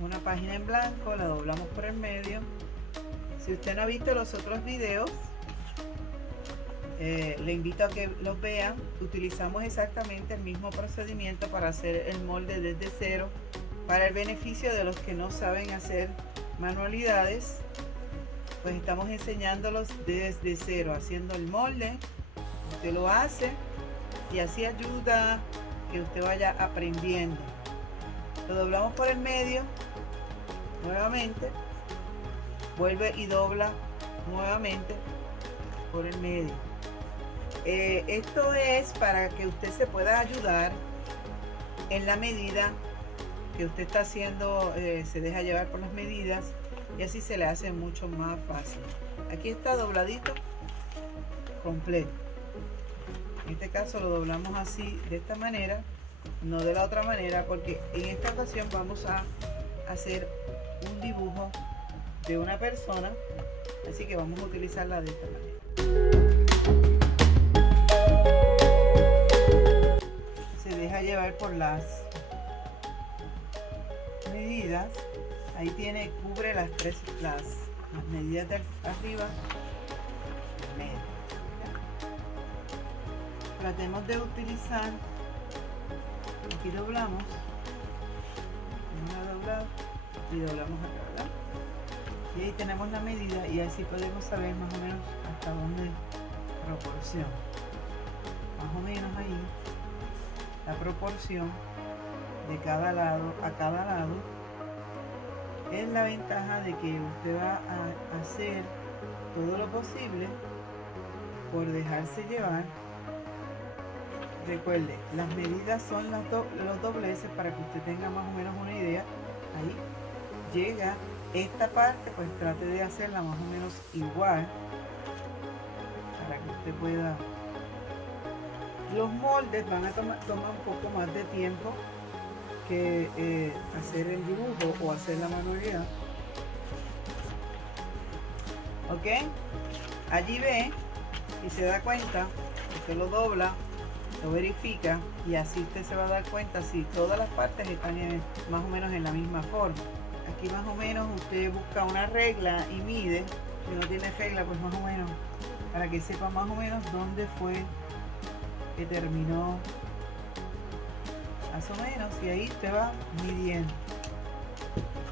una página en blanco, la doblamos por el medio. Si usted no ha visto los otros videos, le invito a que los vean. Utilizamos exactamente el mismo procedimiento para hacer el molde desde cero, para el beneficio de los que no saben hacer manualidades. Pues estamos enseñándolos desde cero, haciendo el molde. Usted lo hace y así ayuda que usted vaya aprendiendo. Lo doblamos por el medio, nuevamente, vuelve y dobla nuevamente por el medio. Esto es para que usted se pueda ayudar en la medida que usted está haciendo, se deja llevar por las medidas y así se le hace mucho más fácil. Aquí está dobladito completo. En este caso lo doblamos así, de esta manera, no de la otra manera, porque en esta ocasión vamos a hacer un dibujo de una persona, así que vamos a utilizarla de esta manera. Se deja llevar por las medidas. Ahí tiene, cubre las medidas de arriba y medio. Tratemos de utilizar, aquí doblamos, y doblamos acá, ¿verdad? Y ahí tenemos la medida y así podemos saber más o menos hasta dónde proporción. Más o menos ahí la proporción de cada lado a cada lado. Es la ventaja de que usted va a hacer todo lo posible por dejarse llevar. Recuerde, las medidas son los dobleces para que usted tenga más o menos una idea. Ahí llega esta parte, pues trate de hacerla más o menos igual para que usted pueda. Los moldes van a tomar un poco más de tiempo que hacer el dibujo o hacer la manualidad. Ok, allí ve y se da cuenta, usted lo dobla, lo verifica y así usted se va a dar cuenta si todas las partes están más o menos en la misma forma. Aquí más o menos usted busca una regla y mide. Si no tiene regla, pues más o menos, para que sepa más o menos dónde fue que terminó, más o menos, y ahí usted va midiendo.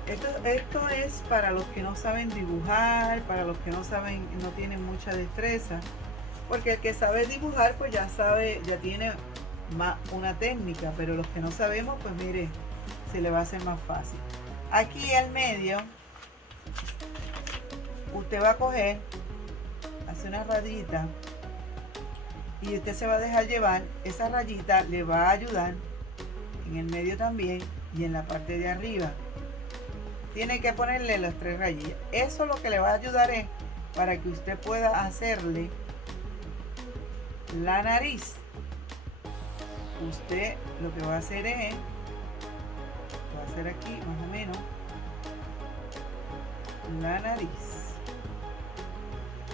Esto es para los que no saben dibujar, para los que no saben, no tienen mucha destreza, porque el que sabe dibujar pues ya sabe, ya tiene una técnica, pero los que no sabemos, pues mire, se le va a hacer más fácil. Aquí al medio usted va a coger, hace una rayita y usted se va a dejar llevar. Esa rayita le va a ayudar en el medio también y en la parte de arriba. Tiene que ponerle las 3 rayillas. Eso lo que le va a ayudar es para que usted pueda hacerle la nariz. Usted lo que va a hacer es, va a hacer aquí más o menos la nariz.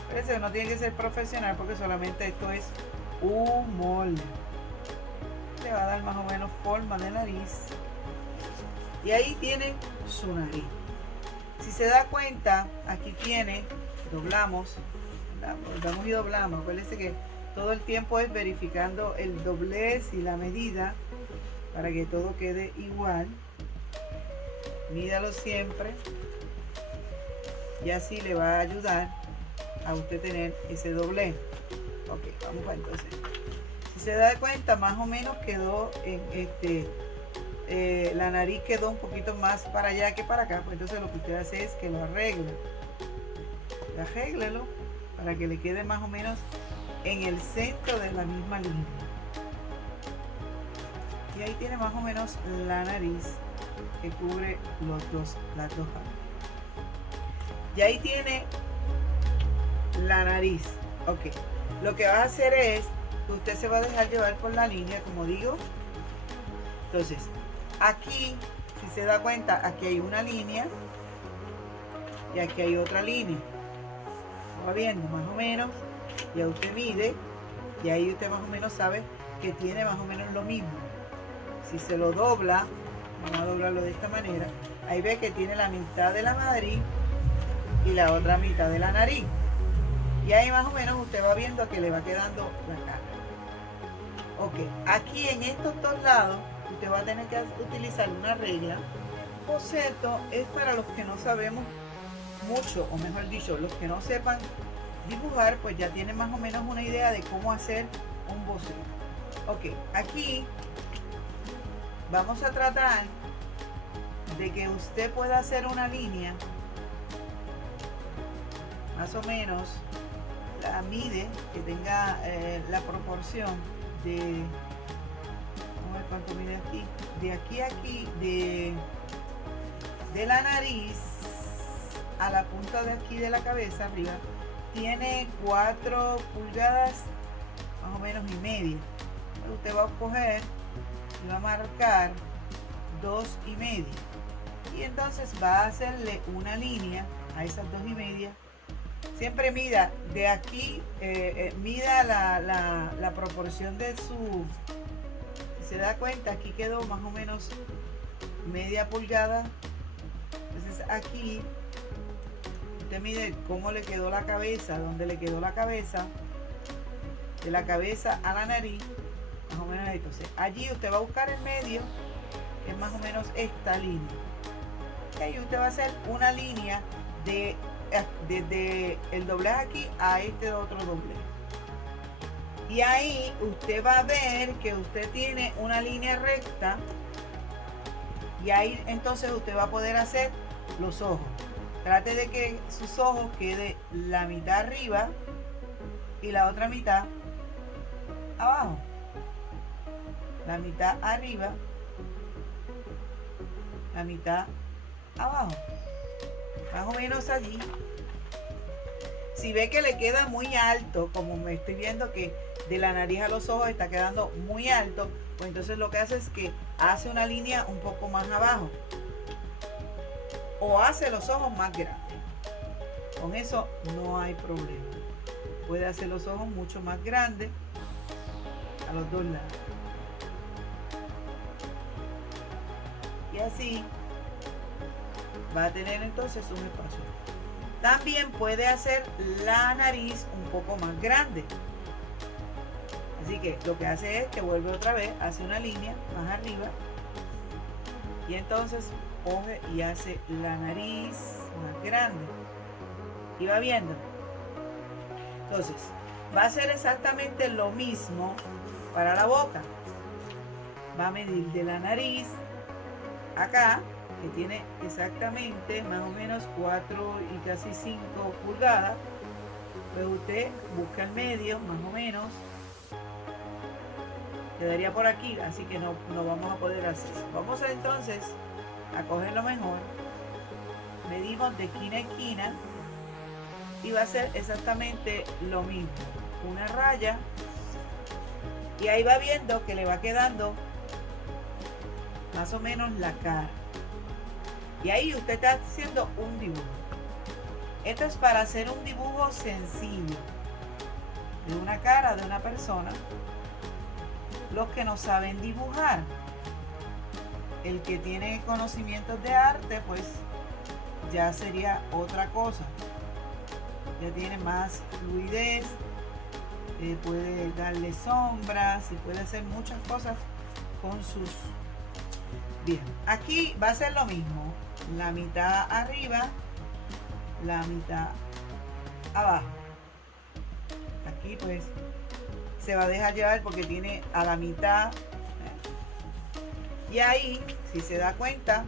Pero eso no tiene que ser profesional porque solamente esto es un molde. Le va a dar más o menos forma de nariz. Y ahí tiene su nariz. Si se da cuenta, aquí tiene, doblamos y doblamos. Acuérdense que todo el tiempo es verificando el doblez y la medida para que todo quede igual. Mídalo siempre y así le va a ayudar a usted tener ese doblez. Ok, vamos a entonces. Si se da cuenta, más o menos quedó en la nariz quedó un poquito más para allá que para acá, pues entonces lo que usted hace es que lo arregle. Arréglelo para que le quede más o menos en el centro de la misma línea. Y ahí tiene más o menos la nariz que cubre las dos partes. Y ahí tiene la nariz. Ok, lo que va a hacer es que usted se va a dejar llevar por la línea, como digo. Entonces, aquí, si se da cuenta, aquí hay una línea y aquí hay otra línea. Va viendo más o menos, ya usted mide y ahí usted más o menos sabe que tiene más o menos lo mismo. Si se lo dobla Vamos a doblarlo de esta manera. Ahí ve que tiene la mitad de la nariz y la otra mitad de la nariz. Y ahí más o menos usted va viendo que le va quedando la cara. Ok, aquí en estos dos lados usted va a tener que utilizar una regla. Boceto es para los que no sabemos mucho, o mejor dicho, los que no sepan dibujar, pues ya tienen más o menos una idea de cómo hacer un boceto. Ok, aquí vamos a tratar de que usted pueda hacer una línea más o menos, la mide, que tenga la proporción de, vamos a ver cuánto mide aquí, de aquí a aquí, de la nariz a la punta de aquí de la cabeza arriba, tiene 4 pulgadas más o menos y media. Usted va a coger y va a marcar 2,5, y entonces va a hacerle una línea a esas 2,5. Siempre mida de aquí, mida la proporción de su, si se da cuenta, aquí quedó más o menos media pulgada. Entonces aquí usted mide cómo le quedó la cabeza, dónde le quedó la cabeza, de la cabeza a la nariz, más o menos. Entonces allí usted va a buscar el medio, que es más o menos esta línea, y ahí usted va a hacer una línea desde el doblez aquí a este otro doblez, y ahí usted va a ver que usted tiene una línea recta, y ahí entonces usted va a poder hacer los ojos. Trate de que sus ojos quede la mitad arriba y la otra mitad abajo. La mitad arriba, la mitad abajo. Más o menos allí. Si ve que le queda muy alto, como me estoy viendo que de la nariz a los ojos está quedando muy alto, pues entonces lo que hace es que hace una línea un poco más abajo, o hace los ojos más grandes. Con eso no hay problema. Puede hacer los ojos mucho más grandes a los dos lados. Y así va a tener entonces un espacio. También puede hacer la nariz un poco más grande. Así que lo que hace es que vuelve otra vez, hace una línea más arriba, y entonces coge y hace la nariz más grande. Y va viendo. Entonces, va a hacer exactamente lo mismo para la boca. Va a medir de la nariz acá, que tiene exactamente más o menos 4 y casi 5 pulgadas. Pues usted busca el medio, más o menos. Quedaría por aquí, así que no vamos a poder hacer eso. Vamos a entonces a coger lo mejor. Medimos de esquina a esquina y va a ser exactamente lo mismo. Una raya, y ahí va viendo que le va quedando más o menos la cara. Y ahí usted está haciendo un dibujo. Esto es para hacer un dibujo sencillo de una cara de una persona. Los que no saben dibujar, el que tiene conocimientos de arte, pues ya sería otra cosa. Ya tiene más fluidez, puede darle sombras y puede hacer muchas cosas con sus... Bien, aquí va a ser lo mismo. La mitad arriba, la mitad abajo. Aquí pues se va a dejar llevar porque tiene a la mitad, y ahí, si se da cuenta,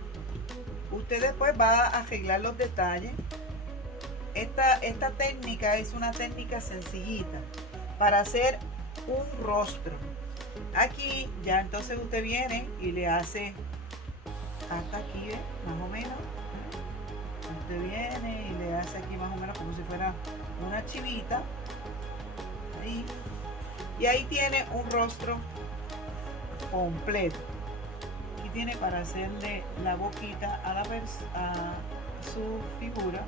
usted después va a arreglar los detalles. Esta técnica es una técnica sencillita para hacer un rostro. Aquí ya entonces usted viene y le hace hasta aquí, ¿eh? Más o menos. Usted viene y le hace aquí más o menos como si fuera una chivita. Ahí. Y ahí tiene un rostro completo. Aquí tiene para hacerle la boquita a su figura.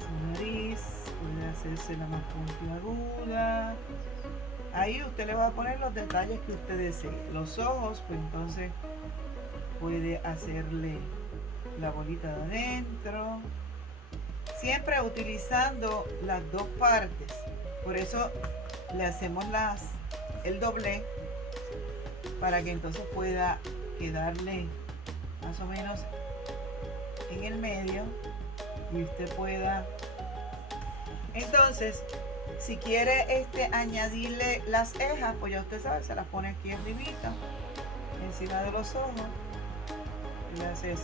Su nariz, puede hacerse la más puntiaguda. Ahí usted le va a poner los detalles que usted desee. Los ojos, pues entonces puede hacerle la bolita de adentro, siempre utilizando las dos partes. Por eso le hacemos el doblez, para que entonces pueda quedarle más o menos en el medio y usted pueda, entonces si quiere añadirle las cejas, pues ya usted sabe, se las pone aquí arribita, encima de los ojos, y le hace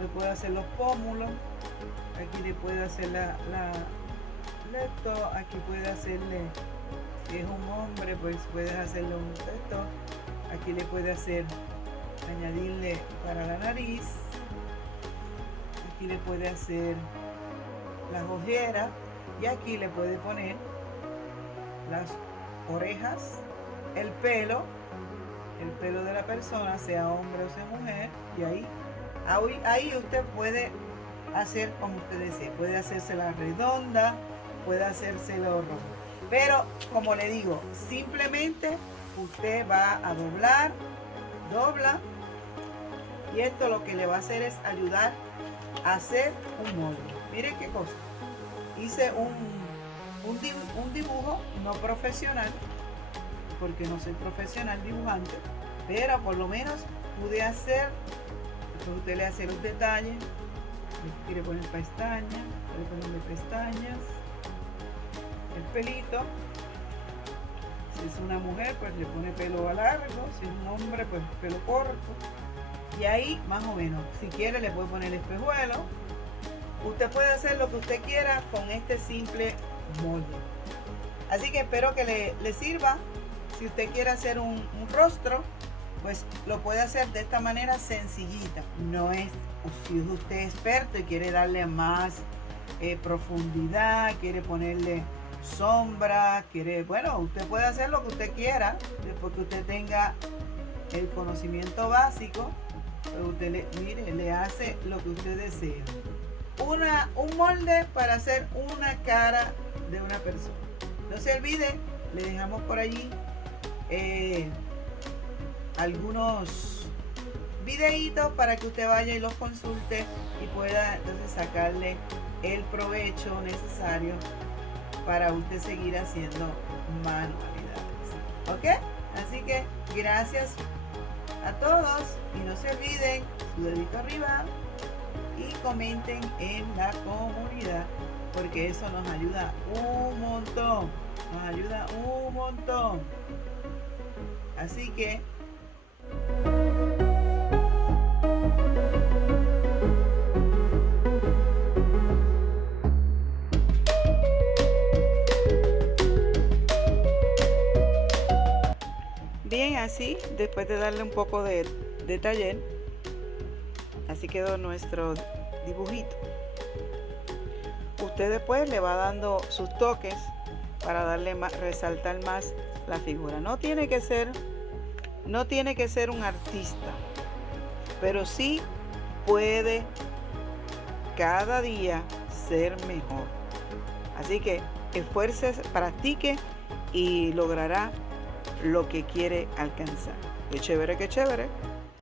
le puede hacer los pómulos, aquí le puede hacer esto, aquí puede hacerle, si es un hombre, pues puedes hacerle un esto, aquí le puede hacer, añadirle para la nariz, aquí le puede hacer las ojeras, y aquí le puede poner las orejas, el pelo de la persona, sea hombre o sea mujer, y ahí usted puede hacer como usted desee, puede hacérsela redonda, puede hacérselo rojo, pero como le digo, simplemente usted va a dobla, y esto lo que le va a hacer es ayudar a hacer un molde. Miren qué cosa, hice un dibujo no profesional, porque no soy profesional dibujante, pero por lo menos pude hacer. Entonces usted le hace los detalles, le quiere poner pestañas, puede ponerle pestañas, el pelito, si es una mujer pues le pone pelo largo, si es un hombre pues pelo corto, y ahí más o menos, si quiere le puede poner espejuelo. Usted puede hacer lo que usted quiera con este simple molde. Así que espero que le sirva. Si usted quiere hacer un rostro, pues lo puede hacer de esta manera sencillita. No es, si es usted experto y quiere darle más profundidad, quiere ponerle sombra, bueno, usted puede hacer lo que usted quiera, después que usted tenga el conocimiento básico, pues usted le hace lo que usted desea. Un molde para hacer una cara de una persona. No se olvide, le dejamos por allí algunos videitos para que usted vaya y los consulte y pueda entonces sacarle el provecho necesario para usted seguir haciendo manualidades. ¿Ok? Así que gracias a todos y no se olviden su dedito arriba y comenten en la comunidad, porque eso nos ayuda un montón, así que bien, así después de darle un poco de taller, así quedó nuestro dibujito. Usted después le va dando sus toques para darle más, resaltar más la figura. No tiene que ser un artista, pero sí puede cada día ser mejor. Así que esfuércese, practique y logrará lo que quiere alcanzar. Qué chévere, qué chévere.